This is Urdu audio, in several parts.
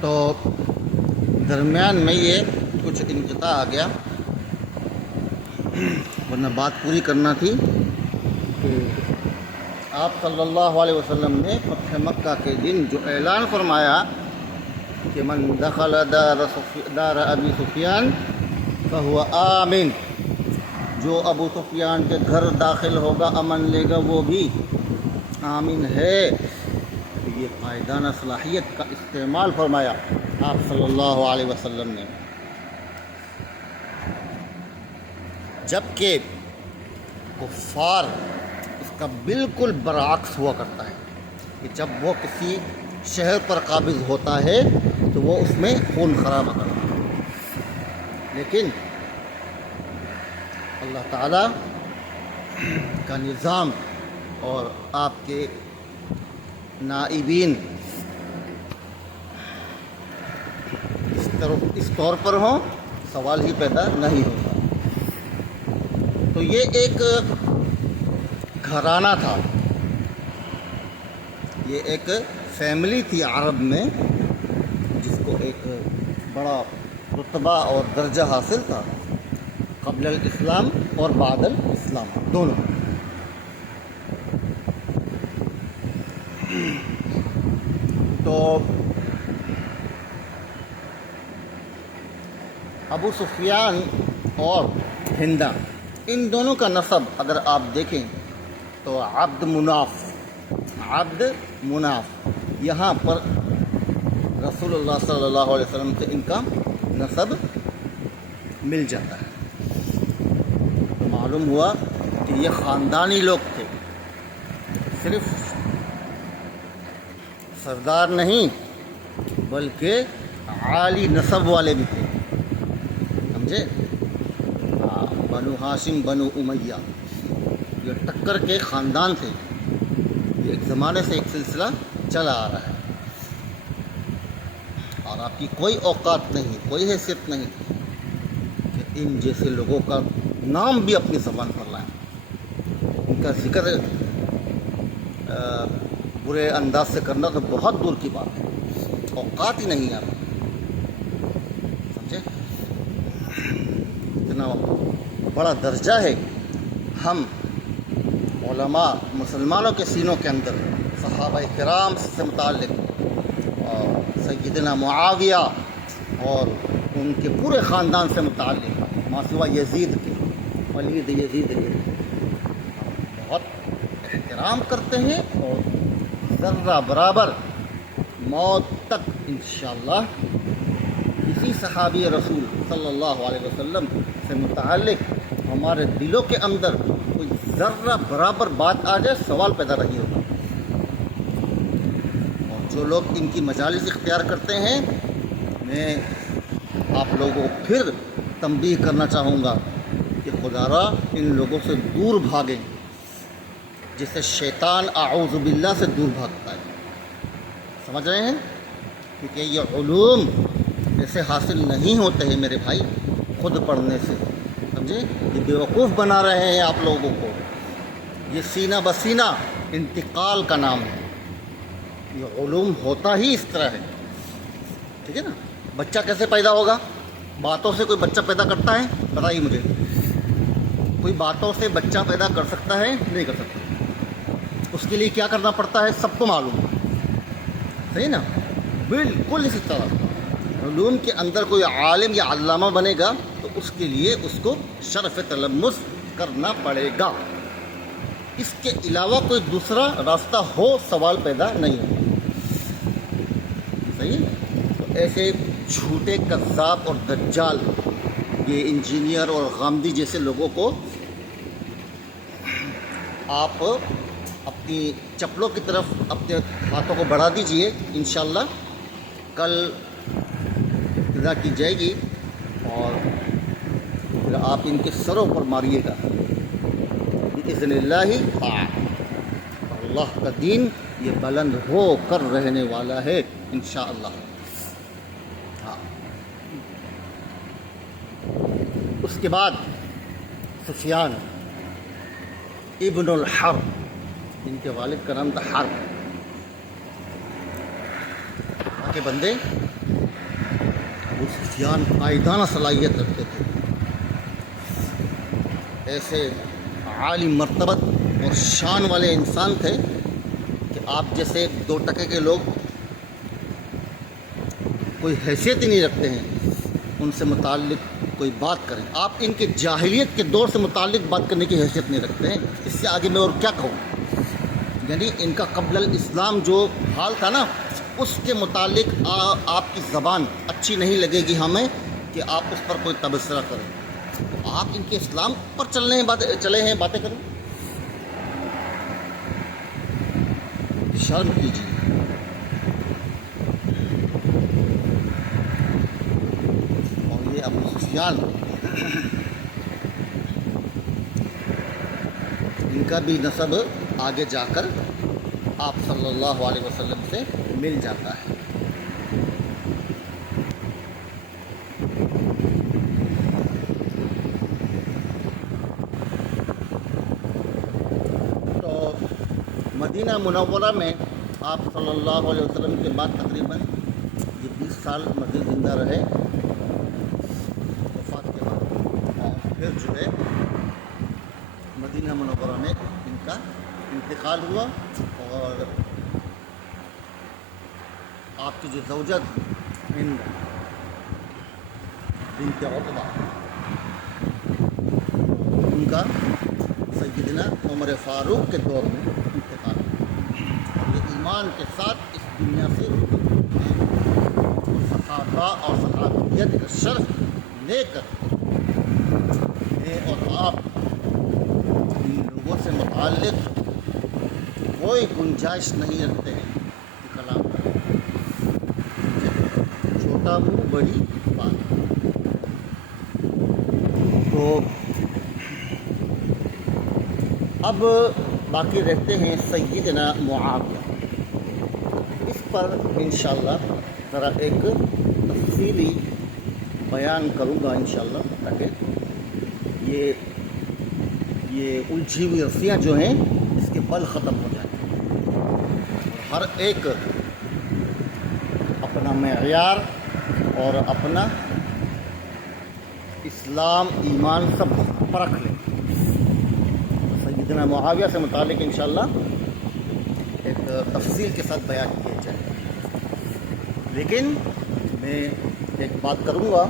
تو درمیان میں یہ کچھ انقطاع آ گیا، ورنہ بات پوری کرنا تھی کہ آپ صلی اللہ علیہ وسلم نے فتح مکہ کے دن جو اعلان فرمایا کہ من دخل دار ابی سفیان فهو آمن، جو ابو سفیان کے گھر داخل ہوگا امن لے گا وہ بھی آمن ہے۔ یہ پائیدانہ صلاحیت کا استعمال فرمایا آپ صلی اللہ علیہ وسلم نے، جبکہ کفار اس کا بالکل برعکس ہوا کرتا ہے کہ جب وہ کسی شہر پر قابض ہوتا ہے تو وہ اس میں خون خرابہ کرتا ہے، لیکن اللہ تعالیٰ کا نظام اور آپ کے نائبین اس طور پر ہوں سوال ہی پیدا نہیں ہوتا۔ تو یہ ایک گھرانہ تھا، یہ ایک فیملی تھی عرب میں جس کو ایک بڑا رتبہ اور درجہ حاصل تھا قبل الاسلام اور بعد الاسلام دونوں۔ تو ابو سفیان اور ہندا ان دونوں کا نسب اگر آپ دیکھیں تو عبد مناف یہاں پر رسول اللہ صلی اللہ علیہ وسلم سے ان کا نسب مل جاتا ہے۔ تو معلوم ہوا کہ یہ خاندانی لوگ تھے، صرف سردار نہیں بلکہ عالی نسب والے بھی تھے، سمجھے؟ بنو ہاشم بنو امیہ یہ ٹکر کے خاندان تھے، یہ ایک زمانے سے ایک سلسلہ چلا آ رہا ہے، اور آپ کی کوئی اوقات نہیں، کوئی حیثیت نہیں کہ ان جیسے لوگوں کا نام بھی اپنی زبان پر لائیں، ان کا ذکر برے انداز سے کرنا تو بہت دور کی بات ہے، اوقات ہی نہیں آپ سمجھے؟ اتنا بڑا درجہ ہے۔ ہم علماء مسلمانوں کے سینوں کے اندر صحابہ کرام سے متعلق اور سیدنا معاویہ اور ان کے پورے خاندان سے متعلق ما سوا یزید کے یزید کے بہت احترام کرتے ہیں، اور ذرہ برابر موت تک انشاءاللہ کسی صحابی رسول صلی اللہ علیہ وسلم سے متعلق ہمارے دلوں کے اندر کوئی ذرہ برابر بات آ جائے سوال پیدا نہیں ہوتا۔ اور جو لوگ ان کی مجالس اختیار کرتے ہیں، میں آپ لوگوں کو پھر تنبیہ کرنا چاہوں گا کہ خدا را ان لوگوں سے دور بھاگیں، جسے شیطان اعوذ باللہ سے دور بھاگتا ہے، سمجھ رہے ہیں؟ کیونکہ یہ علوم ایسے حاصل نہیں ہوتے ہیں میرے بھائی خود پڑھنے سے، سمجھے؟ یہ بیوقوف بنا رہے ہیں آپ لوگوں کو، یہ سینہ بسینہ انتقال کا نام ہے، یہ علوم ہوتا ہی اس طرح ہے، ٹھیک ہے نا؟ بچہ کیسے پیدا ہوگا؟ باتوں سے کوئی بچہ پیدا کرتا ہے؟ بتائیے مجھے، کوئی باتوں سے بچہ پیدا کر سکتا ہے؟ نہیں کر سکتا۔ اس کے لیے کیا کرنا پڑتا ہے سب کو معلوم ہے، صحیح نا؟ بالکل اسی طرح علوم کے اندر کوئی عالم یا علامہ بنے گا تو اس کے لیے اس کو شرف تلمس کرنا پڑے گا، اس کے علاوہ کوئی دوسرا راستہ ہو سوال پیدا نہیں ہو، صحیح؟ تو ایسے جھوٹے کذاب اور دجال یہ انجینئر اور غامدی جیسے لوگوں کو آپ اپنی چپلوں کی طرف اپنے ہاتھوں کو بڑھا دیجئے، انشاءاللہ کل ابتدا کی جائے گی اور پھر آپ ان کے سروں پر ماریے گا بإذن اللہ تعالی۔ اللہ کا دین یہ بلند ہو کر رہنے والا ہے انشاءاللہ۔ اس کے بعد سفیان ابن الحرب، ان کے والد کا نام تھا حرب کے بندے، ابو سفیان قائدانہ صلاحیت رکھتے تھے، ایسے عالی مرتبت اور شان والے انسان تھے کہ آپ جیسے 2 ٹکے کے لوگ کوئی حیثیت ہی نہیں رکھتے ہیں ان سے متعلق کوئی بات کریں. آپ ان کے جاہلیت کے دور سے متعلق بات کرنے کی حیثیت نہیں رکھتے ہیں. اس سے آگے میں اور کیا کہوں؟ یعنی ان کا قبل الاسلام جو حال تھا نا، اس کے متعلق آپ کی زبان اچھی نہیں لگے گی ہمیں کہ آپ اس پر کوئی تبصرہ کریں. آپ ان کے اسلام پر چلے ہیں باتیں کریں. شرم کیجیے. اور یہ ابو سفیان، ان کا بھی نسب آگے جا کر آپ صلی اللہ علیہ وسلم سے مل جاتا ہے. تو مدینہ منورہ میں آپ صلی اللہ علیہ وسلم کے بعد تقریباً یہ 20 سال مزید زندہ رہے وفات کے بعد، اور پھر جو ہے مدینہ منورہ میں ان کا انتقال ہوا. اور آپ کی جو زوجہ ہند بنت عتبہ، ان کا سیدنا عمر فاروق کے دور میں انتقال ہوا. اور یہ ایمان کے ساتھ اس دنیا سے صحابہ اور صحابیت کا شرف لے کر اور آپ ان لوگوں سے متعلق کوئی گنجائش نہیں رکھتے ہیں کہ کلام کریں. چھوٹا منہ بڑی بات. تو اب باقی رہتے ہیں سیدنا معاویہ. اس پر انشاءاللہ ذرا ایک تفصیلی بیان کروں گا انشاءاللہ، تاکہ یہ الجھی ہوئی رسیاں جو ہیں اس کے بل ختم ہو جائیں. ہر ایک اپنا معیار اور اپنا اسلام ایمان سب پرکھ لیں. سیدنا معاویہ سے متعلق انشاءاللہ ایک تفصیل کے ساتھ بیان کیا جائے. لیکن میں ایک بات کروں گا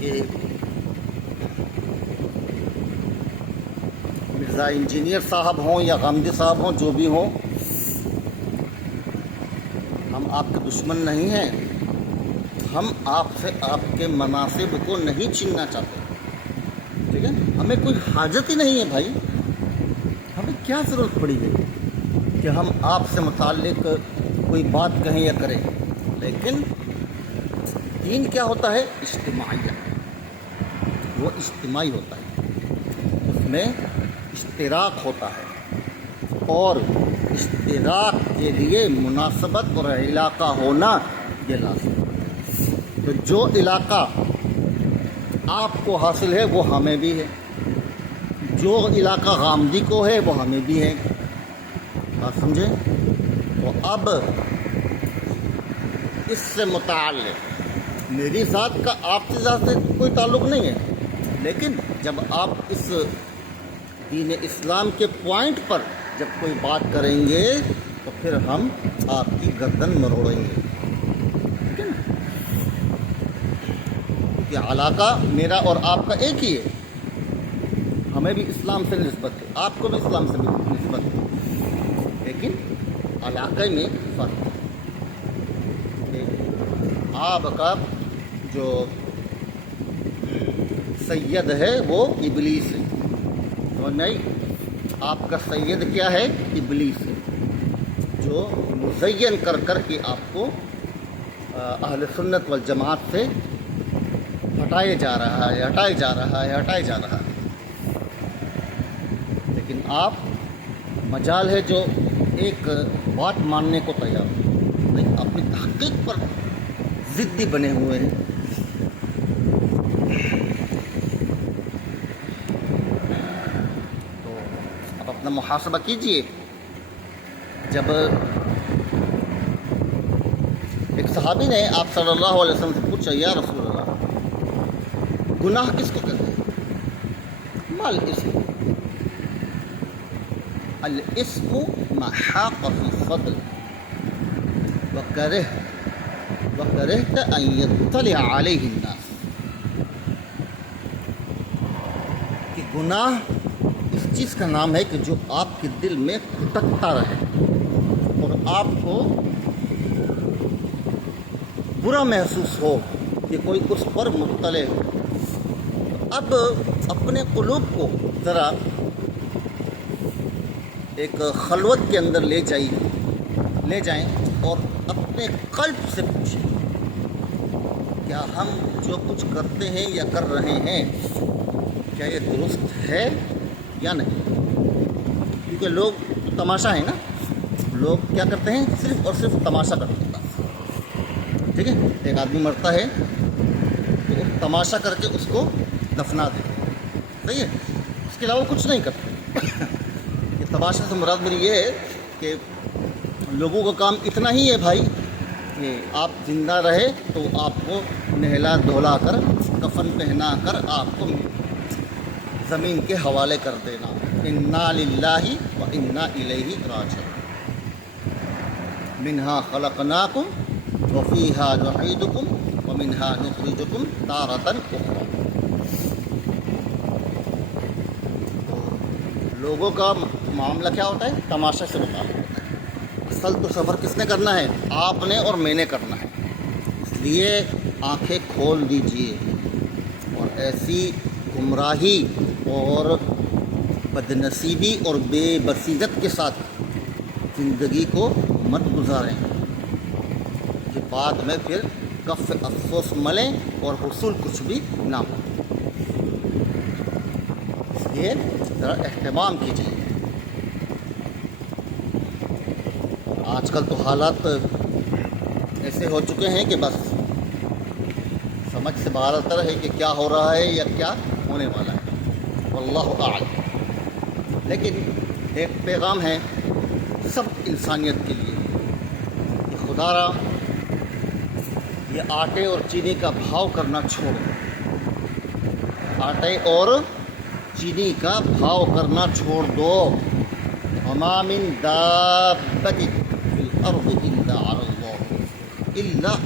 کہ مرزا انجینئر صاحب ہوں یا غامدی صاحب ہوں، جو بھی ہوں، ہم آپ کے دشمن نہیں ہیں. ہم آپ سے آپ کے مناصب کو نہیں چھیننا چاہتے، ٹھیک ہے؟ ہمیں کوئی حاجت ہی نہیں ہے بھائی. ہمیں کیا ضرورت پڑی ہے کہ ہم آپ سے متعلق کوئی بات کہیں یا کریں. لیکن دین کیا ہوتا ہے؟ اجتماعیت. وہ اجتماعی ہوتا ہے، اس میں اشتراک ہوتا ہے، اور اشتراک کے لیے مناسبت اور علاقہ ہونا یہ لازم ہے. تو جو علاقہ آپ کو حاصل ہے وہ ہمیں بھی ہے، جو علاقہ غامدی کو ہے وہ ہمیں بھی ہے. بات سمجھیں؟ تو اب اس سے متعلق میری ذات کا آپ کی ذات سے کوئی تعلق نہیں ہے، لیکن جب آپ اس دین اسلام کے پوائنٹ پر جب کوئی بات کریں گے تو پھر ہم آپ کی گردن مروڑیں گے. ٹھیک ہے نا؟ کیونکہ علاقہ میرا اور آپ کا ایک ہی ہے. ہمیں بھی اسلام سے نسبت ہے، آپ کو بھی اسلام سے نسبت ہے، لیکن علاقے میں فرق ہے. آپ کا جو سید ہے وہ ابلیس ہے، اور نہیں، آپ کا سید کیا ہے؟ ابلیس ہے، جو مزین کر کر کے آپ کو اہل سنت والجماعت سے ہٹائے جا رہا ہے. لیکن آپ مجال ہے جو ایک بات ماننے کو تیار نہیں، اپنی تحقیق پر ضدی بنے ہوئے ہیں. تو اب اپنا محاسبہ کیجئے جب ایک صحابی نے آپ صلی اللہ علیہ وسلم سے پوچھا یا رسول اللہ گناہ کس کو کہتے ہیں؟ مال اسم الاسم ما حاق في الصدر وكرهت ان يطلع عليه الناس، کہ گناہ اس چیز کا نام ہے کہ جو آپ کے دل میں کھٹکتا رہے اور آپ کو برا محسوس ہو کہ کوئی اس پر مطلع ہو۔ اب اپنے قلوب کو ذرا ایک خلوت کے اندر لے جائیں اور اپنے قلب سے پوچھیں کیا ہم جو کچھ کرتے ہیں یا کر رہے ہیں کیا یہ درست ہے یا نہیں؟ کیونکہ لوگ تماشا ہے نا، لوگ کیا کرتے ہیں؟ صرف اور صرف تماشا کرتے ہیں۔ ٹھیک ہے، ایک آدمی مرتا ہے تو تماشا کر کے اس کو دفنا دیتے ہیں، صحیح ہے، اس کے علاوہ کچھ نہیں کرتے۔ یہ تماشا سے مراد میری یہ ہے کہ لوگوں کا کام اتنا ہی ہے بھائی کہ آپ زندہ رہے تو آپ کو نہلا دھولا کر کفن پہنا کر آپ کو زمین کے حوالے کر دینا، انا للہ و انا الیہ راجعون، منہا خلقناکم وفیہا نعیدکم ومنہا نخرجکم تارۃ اخری۔ لوگوں کا معاملہ کیا ہوتا ہے؟ تماشا سے متعلق ہوتا ہے۔ اصل تو سفر کس نے کرنا ہے؟ آپ نے اور میں نے کرنا ہے۔ اس لیے آنکھیں کھول دیجئے اور ایسی گمراہی اور بدنصیبی اور بے بصیرت کے ساتھ زندگی کو مت گزاریں کہ بعد میں پھر کف افسوس ملیں اور حصول کچھ بھی نہ ہو۔ اس لیے ذرا اہتمام کیجیے۔ آج کل تو حالات ایسے ہو چکے ہیں کہ بس سمجھ سے باہر اتر ہے کہ کیا ہو رہا ہے یا کیا ہونے والا ہے، واللہ اعلم۔ لیکن ایک پیغام ہے سب انسانیت کے لیے کہ خدا را یہ آٹے اور چینی کا بھاؤ کرنا چھوڑو، آٹے اور چینی کا بھاؤ کرنا چھوڑ دو۔ وما من دابۃ فی الارض الا علی اللہ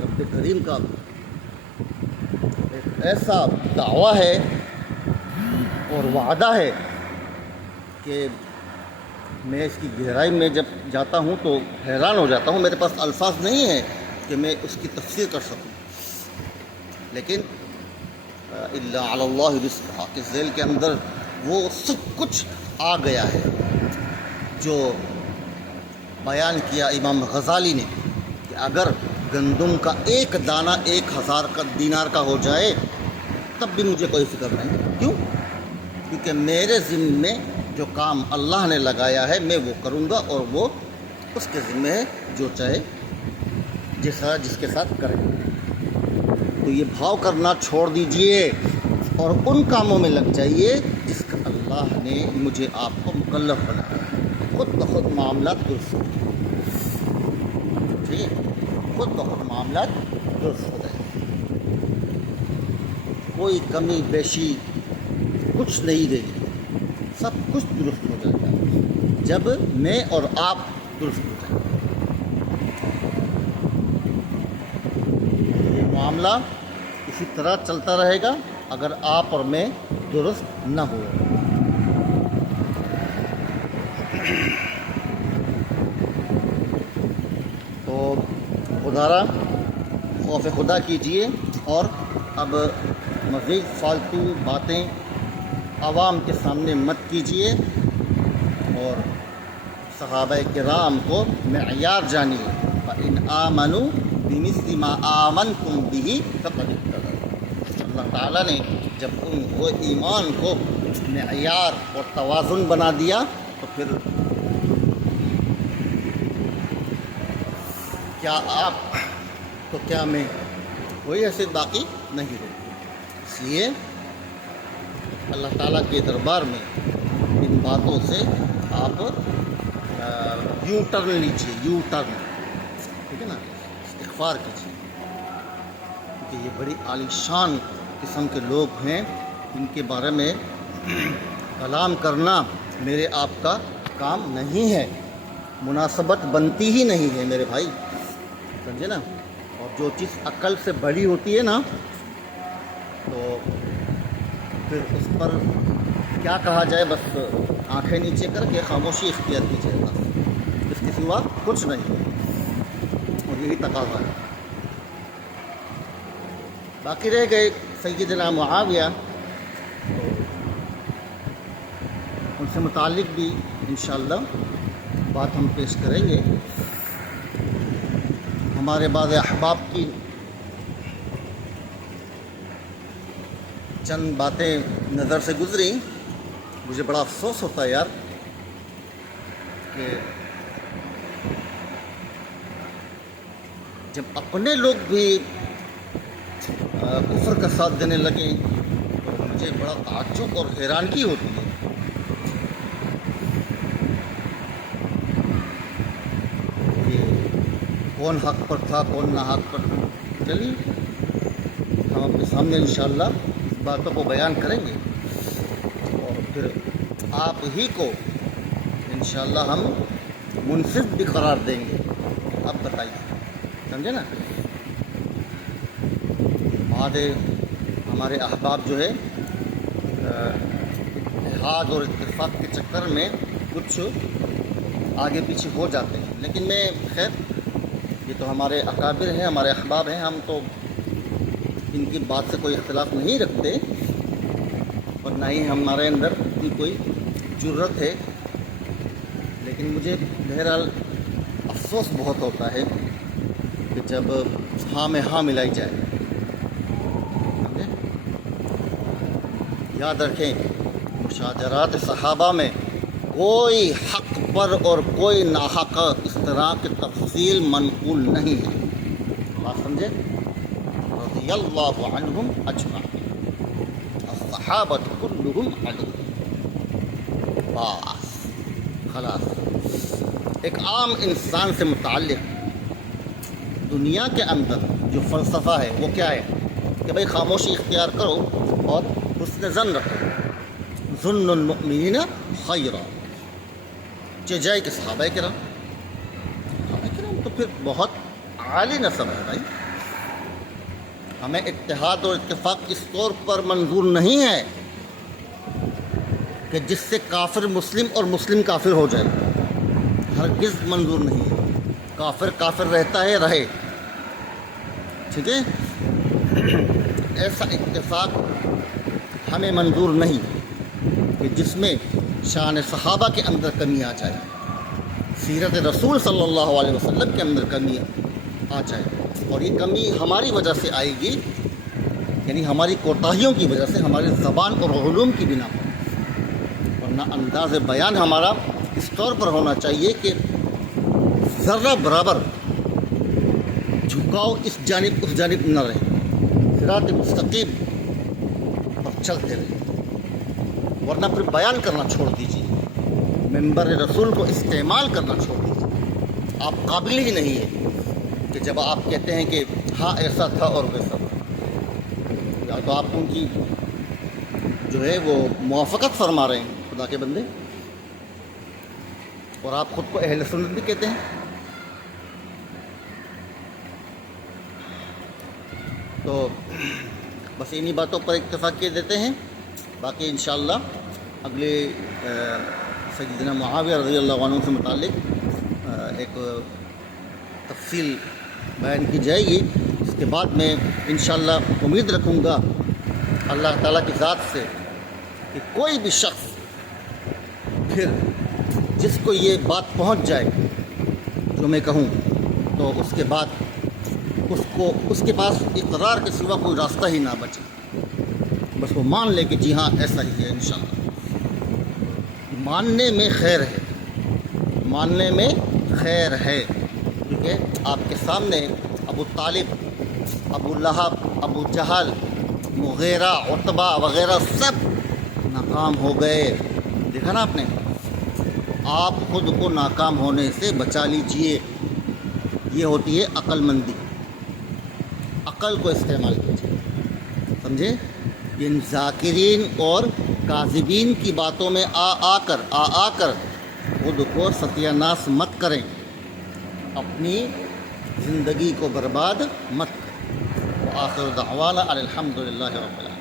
رب کریم کا ایک ایسا دعویٰ ہے اور وعدہ ہے کہ میں اس کی گہرائی میں جب جاتا ہوں تو حیران ہو جاتا ہوں، میرے پاس الفاظ نہیں ہیں کہ میں اس کی تفسیر کر سکوں۔ لیکن الا علی اللہ رزقھا کے ذیل کے اندر وہ سب کچھ آ گیا ہے جو بیان کیا امام غزالی نے کہ اگر گندم کا ایک دانہ 1000 کا دینار کا ہو جائے تب بھی مجھے کوئی فکر نہیں۔ کیوں؟ کیونکہ میرے ذمہ میں جو کام اللہ نے لگایا ہے میں وہ کروں گا اور وہ اس کے ذمہ ہے جو چاہے جس کے ساتھ کرے۔ تو یہ بھاؤ کرنا چھوڑ دیجئے اور ان کاموں میں لگ جائیے جس کا اللہ نے مجھے آپ کو مکلف بنایا ہے۔ خود بخود معاملات درست ہو جائیں، ٹھیک ہے، خود بخود معاملات درست ہو جائیں، کوئی کمی بیشی کچھ نہیں رہی، سب کچھ درست ہو جاتا ہے جب میں اور آپ درست ہو جائیں۔ یہ معاملہ اسی طرح چلتا رہے گا اگر آپ اور میں درست نہ ہو۔ تو خدارا خوف خدا کیجئے اور اب مزید فالتو باتیں عوام کے سامنے مت کیجئے اور صحابہ کرام کو معیار جانیے۔ فَإِنْ آمَنُوا بِمِثْلِ مَا آمَنْتُمْ بِهِ فَقَدِ اهْتَدَوْا۔ اللہ تعالیٰ نے جب ان کو ایمان کو معیار اور توازن بنا دیا تو پھر کیا آپ تو کیا میں کوئی حیثیت باقی نہیں ہوگی۔ اس لیے اللہ تعالیٰ کے دربار میں باتوں سے آپ یو ٹرن لیجیے، یو ٹرن، ٹھیک ہے نا، استغفار کیجیے، کہ یہ بڑی عالی شان قسم کے لوگ ہیں، ان کے بارے میں کلام کرنا میرے آپ کا کام نہیں ہے، مناسبت بنتی ہی نہیں ہے میرے بھائی، سمجھے نا۔ اور جو چیز عقل سے بڑی ہوتی ہے نا، تو پھر اس پر کیا کہا جائے، بس آنکھیں نیچے کر کے خاموشی اختیار کیجیے، بس اس کے سوا کچھ نہیں، اور یہی تقاضا ہے۔ باقی رہ گئے سیدنا معاویہ، ان سے متعلق بھی انشاءاللہ بات ہم پیش کریں گے۔ ہمارے بعض احباب کی چند باتیں نظر سے گزری، مجھے بڑا افسوس ہوتا ہے یار کہ جب اپنے لوگ بھی کفر کا ساتھ دینے لگیں تو مجھے بڑا تعجب اور حیرانگی ہوتی ہے کہ کون حق پر تھا، کون نہ حق پر تھا۔ چلیے ہم اپنے سامنے انشاءاللہ اس باتوں کو بیان کریں گے، اور پھر آپ ہی کو انشاءاللہ ہم منصف بھی قرار دیں گے۔ اب بتائیے، سمجھے نا، بعد ہمارے احباب جو ہے اتحاد اور اتفاق کے چکر میں کچھ آگے پیچھے ہو جاتے ہیں، لیکن میں خیر یہ تو ہمارے اکابر ہیں، ہمارے احباب ہیں، ہم تو ان کی بات سے کوئی اختلاف نہیں رکھتے، اور نہ ہی ہمارے اندر اتنی کوئی جرت ہے، لیکن مجھے بہرحال افسوس بہت ہوتا ہے کہ جب ہاں میں ہاں ملائی جائے۔ یاد رکھیں، مشاجرات صحابہ میں کوئی حق پر اور کوئی ناحق اس طرح کی تفصیل منقول نہیں ہے، بات سمجھے، رضی اللہ عنہم اجمعین، الصحابۃ کلہم علیہ، بس خلاص۔ ایک عام انسان سے متعلق دنیا کے اندر جو فلسفہ ہے وہ کیا ہے کہ بھائی خاموشی اختیار کرو اور حسن ظن رکھو، ظن المؤمنین خیرا، جائے کہ صحابہ کرام تو پھر بہت عالی نسب ہے بھائی۔ ہمیں اتحاد اور اتفاق اس طور پر منظور نہیں ہے کہ جس سے کافر مسلم اور مسلم کافر ہو جائے، ہرگز منظور نہیں ہے۔ کافر کافر رہتا ہے، رہے، ٹھیک ہے، ایسا اتفاق ہمیں منظور نہیں کہ جس میں شان صحابہ کے اندر کمی آ جائے، سیرت رسول صلی اللہ علیہ وسلم کے اندر کمی آ جائے، اور یہ کمی ہماری وجہ سے آئے گی، یعنی ہماری کوتاہیوں کی وجہ سے، ہماری زبان اور علوم کی بنا پر، ورنہ انداز بیان ہمارا اس طور پر ہونا چاہیے کہ ذرہ برابر جھکاؤ اس جانب اس جانب نہ رہے، صراط مستقیم پر چلتے رہے، ورنہ پھر بیان کرنا چھوڑ دیجیے، منبر رسول کو استعمال کرنا چھوڑ دیجیے۔ آپ قابل ہی نہیں ہے کہ جب آپ کہتے ہیں کہ ہاں ایسا تھا اور ویسا تھا، یا تو آپ ان کی جو ہے وہ موافقت فرما رہے ہیں خدا کے بندے، اور آپ خود کو اہل سنت بھی کہتے ہیں۔ تو بس انہی باتوں پر اتفاق کیے دیتے ہیں، باقی انشاءاللہ اگلے سیدنا معاویہ رضی اللہ عنہ سے متعلق ایک تفصیل بیان کی جائے گی۔ اس کے بعد میں انشاءاللہ امید رکھوں گا اللہ تعالیٰ کی ذات سے کہ کوئی بھی شخص پھر جس کو یہ بات پہنچ جائے جو میں کہوں، تو اس کے بعد اس کے پاس اقرار کے سوا کوئی راستہ ہی نہ بچے، بس وہ مان لے کہ جی ہاں ایسا ہی ہے۔ انشاءاللہ ماننے میں خیر ہے، ماننے میں خیر ہے، کیونکہ آپ کے سامنے ابو طالب، ابو لہب، ابو جہل، مغیرہ، عتبہ وغیرہ سب ناکام ہو گئے، دیکھا نا آپ نے، آپ خود کو ناکام ہونے سے بچا لیجئے، یہ ہوتی ہے عقل مندی۔ عقل کو استعمال کیجیے، سمجھے؟ ان ذاکرین اور کاذبین کی باتوں میں آ کر خود کو ستیہ ناس مت کریں، اپنی زندگی کو برباد مت کریں۔ وآخر دعوانا الحمد للہ رب العالمین۔